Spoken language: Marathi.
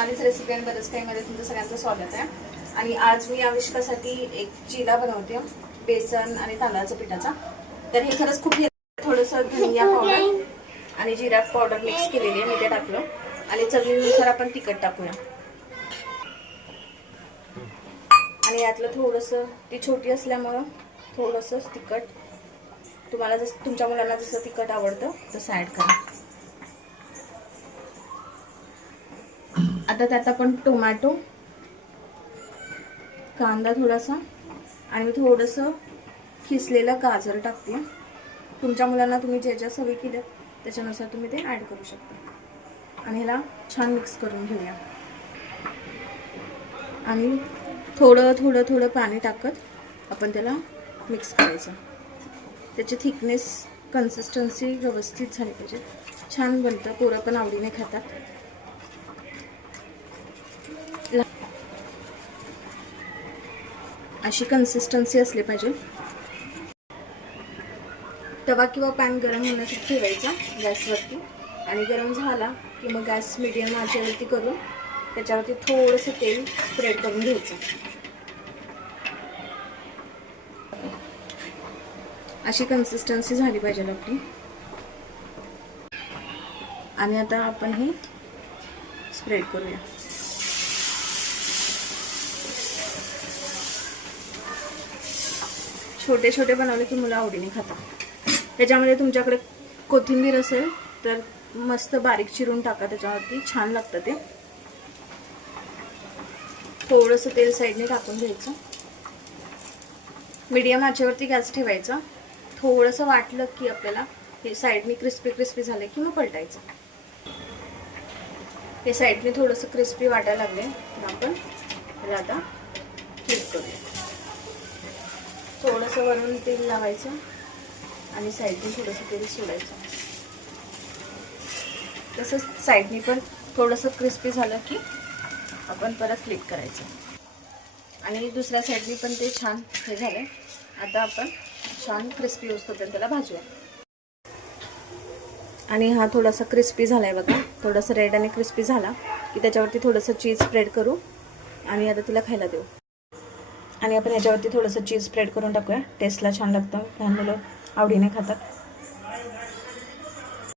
माझीच रेसिपी आणि बरंच काही मध्ये तुमचं सगळ्यांचं स्वागत आहे. आणि आज मी अविष्कासाठी एक चिला बनवते, बेसन आणि तांदळाच्या पिठाचा. तर हे खरंच खूप थोडंसं धनिया पावडर आणि जिरा पावडर मिक्स केलेली आहे, मी ते टाकलं. आणि चवीनुसार आपण तिखट टाकूया. आणि यातलं थोडंसं, ती छोटी असल्यामुळं थोडंसं तिखट तुम्हाला जसं तुमच्या मुलांना जसं तिखट आवडतं तसं ॲड करा. आता त्यात आपण टोमॅटो, कांदा थोडासा आणि मी थोडंसं किसलेलं गाजर टाकते. तुमच्या मुलांना तुम्ही ज्याच्या सवयी केल्या त्याच्यानुसार तुम्ही ते ॲड करू शकता. आणि ह्याला छान मिक्स करून घेऊया. आणि थोडं थोडं थोडं पाणी टाकत आपण त्याला मिक्स करायचं. त्याची थिकनेस, कन्सिस्टन्सी व्यवस्थित झाली पाहिजे. छान बनतं, पोरं पण आवडीने खातात. अशी कन्सिस्टन्सी असली पाहिजे. तवा किंवा पॅन गरम होण्यासाठी ठेवायचा गॅसवरती. आणि गरम झाला की मग गॅस मीडियम आचेवरती करून त्याच्यावरती थोडंसं तेल स्प्रेड करून घ्यायचं. अशी कन्सिस्टन्सी झाली पाहिजे आपली. आणि आता आपण हे स्प्रेड करूया. छोटे छोटे बनवले की मुलं आवडीने खातात. त्याच्यामध्ये तुमच्याकडे कोथिंबीर असेल तर मस्त बारीक चिरून टाका त्याच्यावरती, छान लागतं ते. थोडंसं तेल साईडने टाकून घ्यायचं. मीडियम आचेवरती गॅस ठेवायचा. थोडंसं वाटलं की आपल्याला हे साईडने क्रिस्पी क्रिस्पी झाले की मग पलटायचं. हे साईडने थोडंसं क्रिस्पी वाटायला लागले तर आपण त्याला आता फ्लिप करूया. थोडंसं वरून तेल लावायचं आणि साईडने थोडंसं तेल सोडायचं. तसंच साईडने पण थोडंसं क्रिस्पी झालं की आपण परत फ्लिप करायचं. आणि दुसऱ्या साईडने पण ते छान हे झालं. आता आपण छान क्रिस्पी होईपर्यंत त्याला भाजूया. आणि हा थोडासा क्रिस्पी झाला आहे बघा. थोडंसं रेड आणि क्रिस्पी झाला की त्याच्यावरती थोडंसं चीज स्प्रेड करू आणि आता तिला खायला देऊ. आणि आपण ह्याच्यावरती थोडंसं चीज स्प्रेड करून टाकूया. टेस्टला छान लागतं, लहान मुलं आवडीने खातात.